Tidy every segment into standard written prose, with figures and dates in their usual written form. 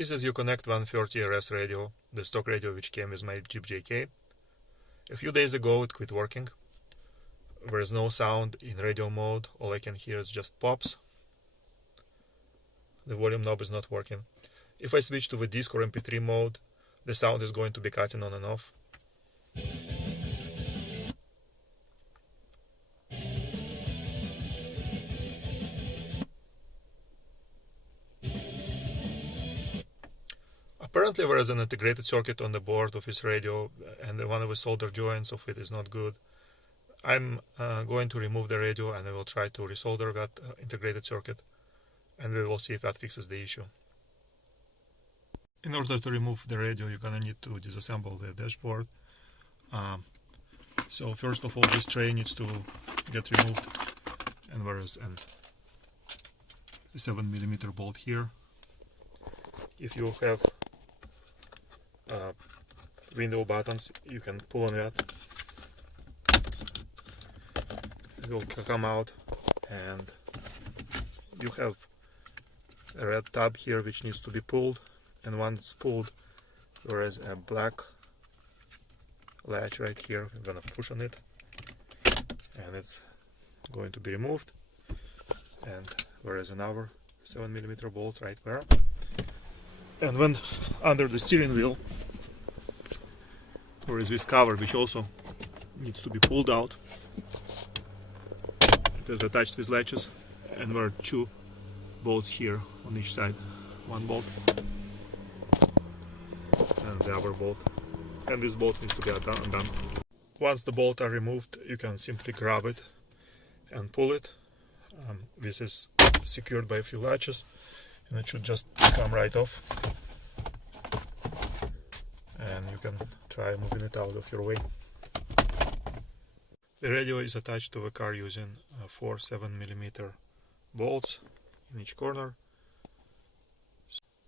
This is UConnect 130 RS radio, the stock radio which came with my Jeep JK. A few days ago it quit working. There is no sound in radio mode, all I can hear is just pops. The volume knob is not working. If I switch to the disc or MP3 mode, the sound is going to be cutting on and off. Apparently there is an integrated circuit on the board of this radio and one of the solder joints of it is not good. I'm going to remove the radio and I will try to resolder that integrated circuit and we will see if that fixes the issue. In order to remove the radio, you're gonna need to disassemble the dashboard. So first of all, this tray needs to get removed, and there is a 7mm bolt here. If you have window buttons, you can pull on that. It will come out, and you have a red tab here which needs to be pulled, and once it's pulled there is a black latch right here. I'm gonna push on it and it's going to be removed, and there is another 7mm bolt right there. And when under the steering wheel there is this cover which also needs to be pulled out. It is attached with latches, and there are two bolts here on each side. One bolt and the other bolt, and this bolt needs to be undone. Once the bolts are removed, you can simply grab it and pull it. This is secured by a few latches and it should just come right off, and you can try moving it out of your way. The radio is attached to the car using 4 7mm bolts in each corner.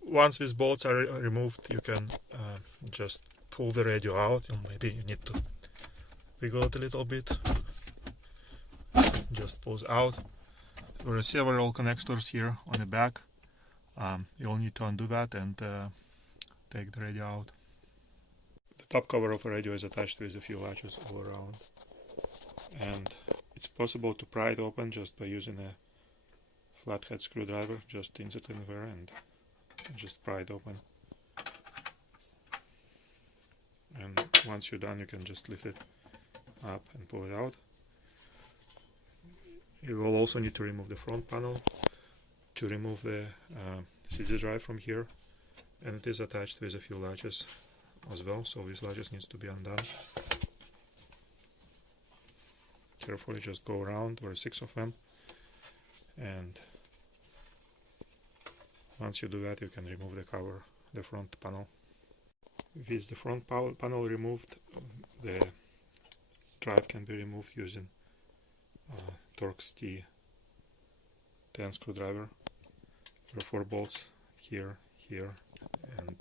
Once these bolts are removed, you can just pull the radio out. Maybe you need to wiggle it a little bit. Just pulls out. There are several connectors here on the back. You'll need to undo that and take the radio out. The top cover of the radio is attached with a few latches all around, and it's possible to pry it open just by using a flathead screwdriver. Just insert it in there and just pry it open. And once you're done, you can just lift it up and pull it out. You will also need to remove the front panel to remove the CD drive from here, and it is attached with a few latches as well, so these latches needs to be undone. Carefully just go around. There are 6 of them, and once you do that, you can remove the cover, the front panel. With the front panel removed, the drive can be removed using Torx T10 screwdriver. There are 4 bolts here, here, and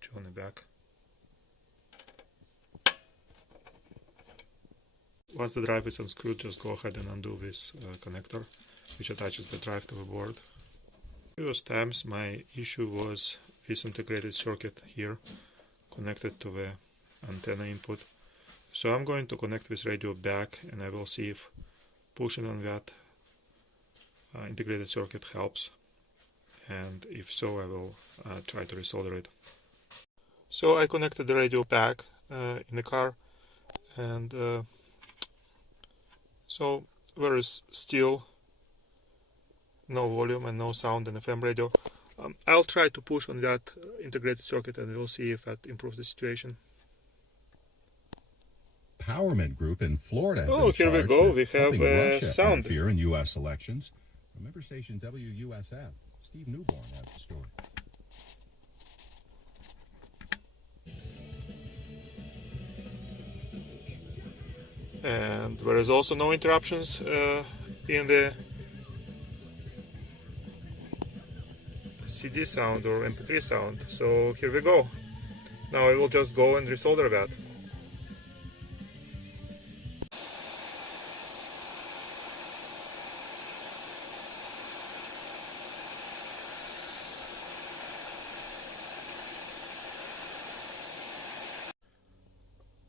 2 on the back. Once the drive is unscrewed, just go ahead and undo this connector which attaches the drive to the board. Previous times my issue was this integrated circuit here connected to the antenna input. So I'm going to connect this radio back, and I will see if pushing on that integrated circuit helps, and if so, I will try to resolder it. So I connected the radio back in the car, and so there is still no volume and no sound in the FM radio. I'll try to push on that integrated circuit and we'll see if that improves the situation. Empowerment Group in Florida. Oh, here we go. We have sound. Here in U.S. elections. Member station WUSF. Steve Newborn has the story. And there is also no interruptions in the CD sound or MP3 sound. So here we go. Now I will just go and resolder that.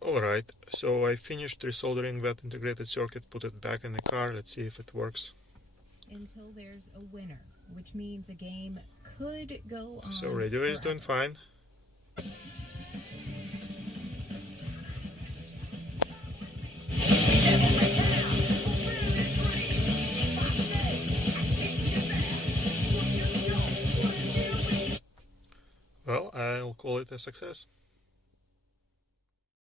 Alright, so I finished resoldering that integrated circuit, put it back in the car. Let's see if it works. Until there's a winner, which means the game could go on. So radio is doing fine. Well, I'll call it a success.